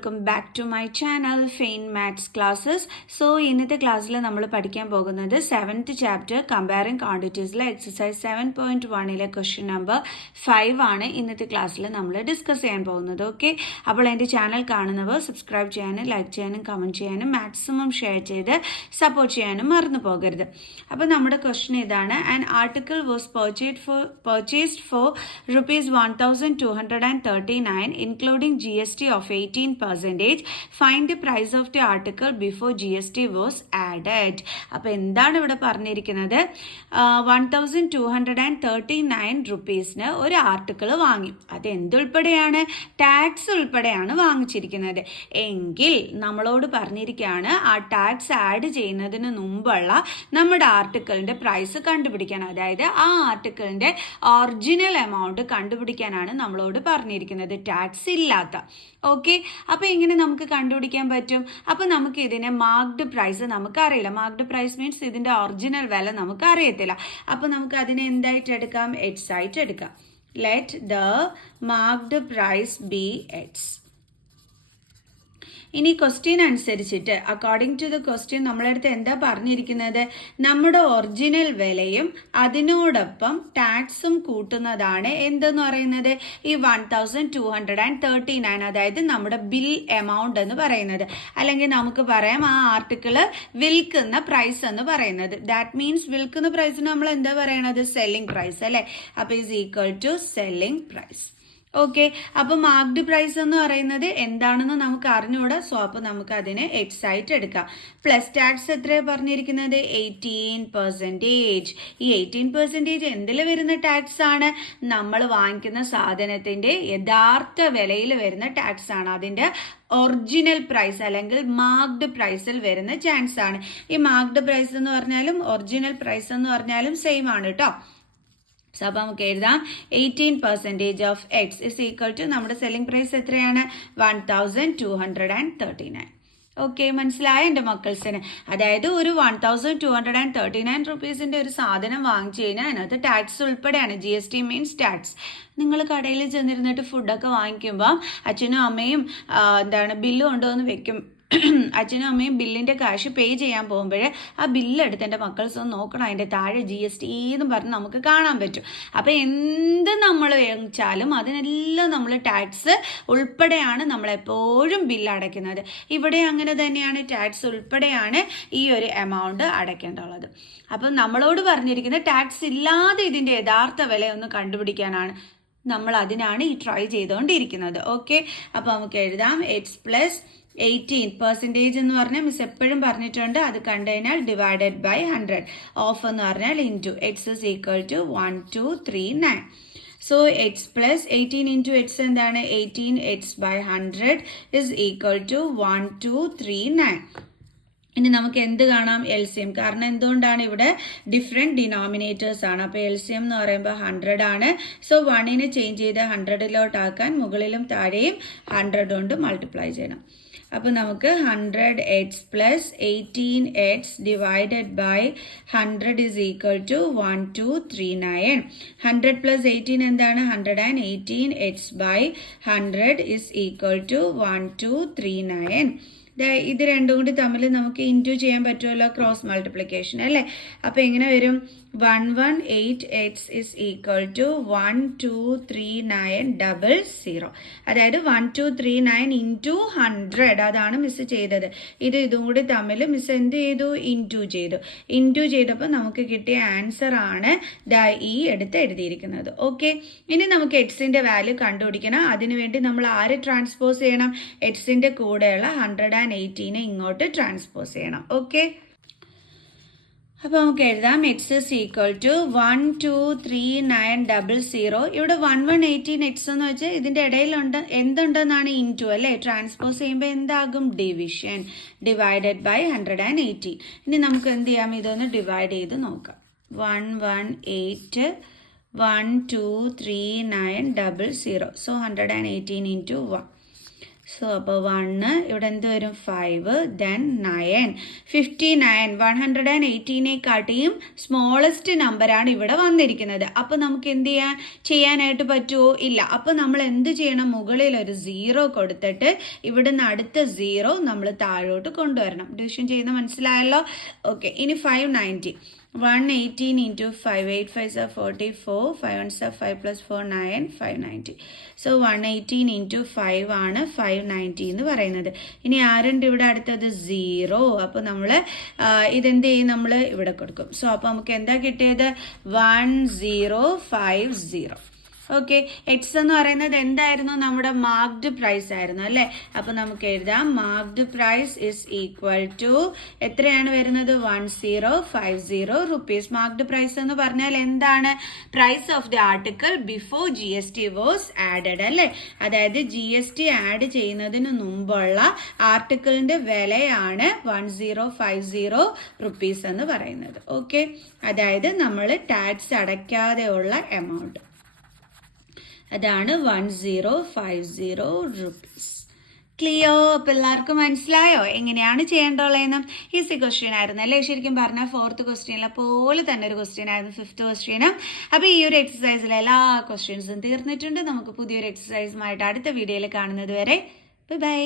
Welcome back to my channel fine maths classes. So ഇന്നത്തെ ക്ലാസ്സിൽ നമ്മൾ പഠിക്കാൻ പോകുന്നത് 7th ചാപ്റ്റർ കമ്പയറിംഗ് ക്വാണ്ടിറ്റീസിലെ എക്സസൈസ് 7.1 ക്വസ്റ്റ്യൻ നമ്പർ 5 ആണ് ഇന്നത്തെ ക്ലാസ്സിൽ നമ്മൾ ഡിസ്കസ് ചെയ്യാൻ പോകുന്നത്. ഓക്കെ, അപ്പോൾ എൻ്റെ ചാനൽ കാണുന്നവർ സബ്സ്ക്രൈബ് ചെയ്യാനും ലൈക്ക് ചെയ്യാനും കമൻറ്റ് ചെയ്യാനും മാക്സിമം ഷെയർ ചെയ്ത് സപ്പോർട്ട് ചെയ്യാനും മറന്നു പോകരുത്. അപ്പോൾ നമ്മുടെ ക്വസ്റ്റ്യൻ ഇതാണ്: an article was purchased for ₹1,239 including GST of 18%. Find the price of the article before GST was added. അപ്പോൾ എന്താണ് ഇവിടെ പറഞ്ഞിരിക്കുന്നത്? 1,239 റുപ്പീസിന് ഒരു ആർട്ടിക്കിൾ വാങ്ങി. അത് എന്തുൾപ്പെടെയാണ്? ടാക്സ് ഉൾപ്പെടെയാണ് വാങ്ങിച്ചിരിക്കുന്നത്. എങ്കിൽ നമ്മളോട് പറഞ്ഞിരിക്കുകയാണ് ആ ടാക്സ് ആഡ് ചെയ്യുന്നതിന് മുമ്പുള്ള നമ്മുടെ ആർട്ടിക്കിളിന്റെ പ്രൈസ് കണ്ടുപിടിക്കാൻ. അതായത് ആ ആർട്ടിക്കിളിന്റെ ഒറിജിനൽ എമൗണ്ട് കണ്ടുപിടിക്കാനാണ് നമ്മളോട് പറഞ്ഞിരിക്കുന്നത്, ടാക്സ് ഇല്ലാത്ത. ഓക്കെ, അപ്പോൾ എങ്ങനെ നമുക്ക് കണ്ടുപിടിക്കാൻ പറ്റും? അപ്പോൾ നമുക്ക് ഇതിനെ മാർക്ക്ഡ് പ്രൈസ് നമുക്ക് അറിയില്ല. മാർക്ക്ഡ് പ്രൈസ് മീൻസ് ഇതിന്റെ ഒറിജിനൽ വില നമുക്ക് അറിയത്തില്ല. അപ്പോൾ നമുക്ക് അതിനെ എന്തായിട്ട് എടുക്കാം? എക്സ് ആയിട്ട് എടുക്കാം. Let the marked price be X. ഇനി ക്വസ്റ്റ്യൻ അനുസരിച്ചിട്ട് അക്കോർഡിംഗ് ടു ദ ക്വസ്റ്റ്യൻ നമ്മളടുത്ത് എന്താ പറഞ്ഞിരിക്കുന്നത്? നമ്മുടെ ഒറിജിനൽ വിലയും അതിനോടൊപ്പം ടാക്സും കൂട്ടുന്നതാണ് എന്തെന്ന് പറയുന്നത് ഈ 1,239, അതായത് നമ്മുടെ ബിൽ എമൗണ്ട് എന്ന് പറയുന്നത്. അല്ലെങ്കിൽ നമുക്ക് പറയാം ആ ആർട്ടിക്കിള് വിൽക്കുന്ന പ്രൈസ് എന്ന് പറയുന്നത്. ദാറ്റ് മീൻസ് വിൽക്കുന്ന പ്രൈസിന് നമ്മൾ എന്താ പറയണത്? സെല്ലിംഗ് പ്രൈസ് അല്ലേ? അപ്പോൾ is equal to selling price. Okay, അപ്പൊ മാർക്ക്ഡ് പ്രൈസ് എന്ന് പറയുന്നത് എന്താണെന്ന് നമുക്ക് അറിഞ്ഞൂടാ. സോ അപ്പൊ നമുക്ക് അതിനെ എക്സ് ആയിട്ട് എടുക്കാം. പ്ലസ് ടാക്സ് എത്രയാണ് പറഞ്ഞിരിക്കുന്നത്? 18%. ഈ 18% എന്തിൽ വരുന്ന ടാക്സ് ആണ്? നമ്മൾ വാങ്ങിക്കുന്ന സാധനത്തിന്റെ യഥാർത്ഥ വിലയിൽ വരുന്ന ടാക്സ് ആണ്. അതിന്റെ ഒറിജിനൽ പ്രൈസ് അല്ലെങ്കിൽ മാർക്ക്ഡ് പ്രൈസിൽ വരുന്ന ചാൻസ് ആണ്. ഈ മാർക്ക്ഡ് പ്രൈസ് എന്ന് പറഞ്ഞാലും ഒറിജിനൽ പ്രൈസ് എന്ന് പറഞ്ഞാലും സെയിം ആണ് കേട്ടോ. സോ അപ്പോൾ നമുക്ക് എഴുതാം 18% of X is equal to നമ്മുടെ സെല്ലിംഗ് പ്രൈസ് എത്രയാണ്? 1,239. ഓക്കെ, മനസ്സിലായ എൻ്റെ മക്കൾസിന്? അതായത് ഒരു 1,239 റുപ്പീസിൻ്റെ ഒരു സാധനം വാങ്ങിച്ചു കഴിഞ്ഞാൽ അതിനകത്ത് ടാക്സ് ഉൾപ്പെടെയാണ്. GST means tax. നിങ്ങൾ കടയിൽ ചെന്നിരുന്നിട്ട് ഫുഡൊക്കെ വാങ്ങിക്കുമ്പോൾ അച്ഛനും അമ്മയും ബില്ല് കൊണ്ടുവന്ന് വെക്കും. അച്ഛനും അമ്മയും ബില്ലിൻ്റെ കാശ് പേ ചെയ്യാൻ പോകുമ്പോൾ ആ ബില്ലെടുത്ത് എൻ്റെ മക്കൾസ് ഒന്ന് നോക്കണം, അതിൻ്റെ താഴെ GST എന്ന് പറഞ്ഞ് നമുക്ക് കാണാൻ പറ്റും. അപ്പോൾ എന്ത് നമ്മൾ വാങ്ങിച്ചാലും അതിനെല്ലാം നമ്മൾ ടാക്സ് ഉൾപ്പെടെയാണ് നമ്മളെപ്പോഴും ബില്ല് അടയ്ക്കുന്നത്. ഇവിടെ അങ്ങനെ തന്നെയാണ്, ടാക്സ് ഉൾപ്പെടെയാണ് ഈ ഒരു എമൗണ്ട് അടയ്ക്കേണ്ടുള്ളത്. അപ്പം നമ്മളോട് പറഞ്ഞിരിക്കുന്നത് ടാക്സ് ഇല്ലാതെ ഇതിൻ്റെ യഥാർത്ഥ വില ഒന്ന് കണ്ടുപിടിക്കാനാണ്. നമ്മൾ അതിനാണ് ഈ ട്രൈ ചെയ്തുകൊണ്ടിരിക്കുന്നത്. ഓക്കെ, അപ്പോൾ നമുക്ക് എഴുതാം എക്സ് പ്ലസ് 18% എന്ന് പറഞ്ഞാൽ മിസ് എപ്പോഴും പറഞ്ഞിട്ടുണ്ട്, അത് കണ്ടു കഴിഞ്ഞാൽ ഡിവൈഡഡ് ബൈ 100. ഓഫ് എന്ന് പറഞ്ഞാൽ into X is equal to 1239. So X plus 18 into X എന്താണ്? 18x by 100 is equal to 1239. ഇനി നമുക്ക് എന്ത് കാണാം? LCM. കാരണം എന്തുകൊണ്ടാണ്? ഇവിടെ ഡിഫറെൻറ്റ് ഡിനോമിനേറ്റേഴ്സ് ആണ്. അപ്പോൾ LCM എന്ന് പറയുമ്പോൾ 100 ആണ്. സോ 1നെ ചേഞ്ച് ചെയ്ത് 100ലോട്ടാക്കാൻ മുകളിലും താഴെയും 100 കൊണ്ട് മൾട്ടിപ്ലൈ ചെയ്യണം. അപ്പോൾ നമുക്ക് 100x plus 18x divided by 100 is equal to 1239. 100 plus 18 എന്താണ്? 118x by 100 is equal to 1239. ഇത് രണ്ടും കൂടി തമ്മിൽ നമുക്ക് ഇൻറ്റു ചെയ്യാൻ പറ്റുമല്ലോ, ക്രോസ് മൾട്ടിപ്ലിക്കേഷൻ അല്ലേ? അപ്പോൾ എങ്ങനെ വരും? 118x is equal to 123900. അതായത് 1239 ഇൻറ്റു 100. അതാണ് മിസ് ചെയ്തത്. ഇതും കൂടി തമ്മിൽ മിസ് എന്ത് ചെയ്തു? ഇൻറ്റു ചെയ്തു. ഇൻറ്റു ചെയ്തപ്പോൾ നമുക്ക് കിട്ടിയ ആൻസർ ആണ് ഈ എടുത്ത് എഴുതിയിരിക്കുന്നത്. ഓക്കെ, ഇനി നമുക്ക് എക്സിൻ്റെ വാല്യൂ കണ്ടുപിടിക്കണം. അതിനുവേണ്ടി നമ്മൾ ആര് ട്രാൻസ്പോസ് ചെയ്യണം? എക്സിൻ്റെ കൂടെയുള്ള 118നെ ഇങ്ങോട്ട് ട്രാൻസ്പോസ് ചെയ്യണം. ഓക്കെ, അപ്പോൾ നമുക്ക് എഴുതാം എക്സ് ഇസ് ഈക്വൽ ടു 123900. ഇവിടെ 1118x എന്ന് വെച്ചാൽ ഇതിൻ്റെ ഇടയിലുണ്ട് എന്തുണ്ടെന്നാണ്? ഇൻറ്റു അല്ലേ? ട്രാൻസ്പോസ് ചെയ്യുമ്പോൾ എന്താകും? ഡിവിഷൻ. Divided by 118. ഇനി നമുക്ക് എന്ത് ചെയ്യാം? ഇതൊന്ന് ഡിവൈഡ് ചെയ്ത് നോക്കാം. 118 12390. So 118 into 1. സോ അപ്പോൾ 1 ഇവിടെ എന്ത് വരും 5 ദെൻ 9 59 118നെക്കാട്ടിയും സ്മോളസ്റ്റ് നമ്പറാണ് ഇവിടെ വന്നിരിക്കുന്നത്. അപ്പോൾ നമുക്ക് എന്ത് ചെയ്യാനായിട്ട് പറ്റുമോ? ഇല്ല. അപ്പോൾ നമ്മൾ എന്ത് ചെയ്യണം? മുകളിൽ ഒരു 0 കൊടുത്തിട്ട് ഇവിടുന്ന് അടുത്ത 0 നമ്മൾ താഴോട്ട് കൊണ്ടുവരണം. ഡിവിഷൻ ചെയ്യുന്ന മനസ്സിലായല്ലോ? ഓക്കെ. ഇനി 590 118 into 5 8 5s are 44 5 1s are 5 plus 4 9 590. So 118 into 5 ആണ് 590 എന്ന് പറയുന്നത്. ഇനി ആരുണ്ട് ഇവിടെ അടുത്തത് 0. അപ്പോൾ നമ്മൾ ഇതെന്ത് ചെയ്യും? നമ്മൾ ഇവിടെ കൊടുക്കും. സോ അപ്പോൾ നമുക്ക് എന്താ കിട്ടിയത്? 1050. ഓക്കെ. എക്സ് എന്ന് പറയുന്നത് എന്തായിരുന്നു? നമ്മുടെ മാർക്ക്ഡ് പ്രൈസ് ആയിരുന്നു അല്ലേ? അപ്പോൾ നമുക്ക് എഴുതാം marked price is equal to എത്രയാണ് വരുന്നത്? 1050 റുപ്പീസ്. മാർക്ക്ഡ് പ്രൈസ് എന്ന് പറഞ്ഞാൽ എന്താണ്? Price of the article before GST was added അല്ലേ? അതായത് GST ആഡ് ചെയ്യുന്നതിന് മുമ്പുള്ള ആർട്ടിക്കിളിന്റെ വിലയാണ് 1050 റുപ്പീസ് എന്ന് പറയുന്നത്. ഓക്കെ. അതായത് നമ്മൾ ടാക്സ് അടയ്ക്കാതെയുള്ള എമൗണ്ട്, അതാണ് 1050 റുപ്പീസ്. ക്ലിയർ? അപ്പോൾ എല്ലാവർക്കും മനസ്സിലായോ എങ്ങനെയാണ് ചെയ്യേണ്ടുള്ളതെന്നും? ഈസി ക്വസ്റ്റ്യൻ ആയിരുന്നു അല്ലേ? ശരിക്കും പറഞ്ഞാൽ 4th ക്വസ്റ്റ്യനിലെ പോലെ തന്നെ ഒരു ക്വസ്റ്റ്യൻ ആയിരുന്നു 5th ക്വസ്റ്റ്യനും. അപ്പോൾ ഈ ഒരു എക്സസൈസിലെ എല്ലാ ക്വസ്റ്റ്യൻസും തീർന്നിട്ടുണ്ട്. നമുക്ക് പുതിയൊരു എക്സസൈസുമായിട്ട് അടുത്ത വീഡിയോയിൽ കാണുന്നത് വരെ ബൈ.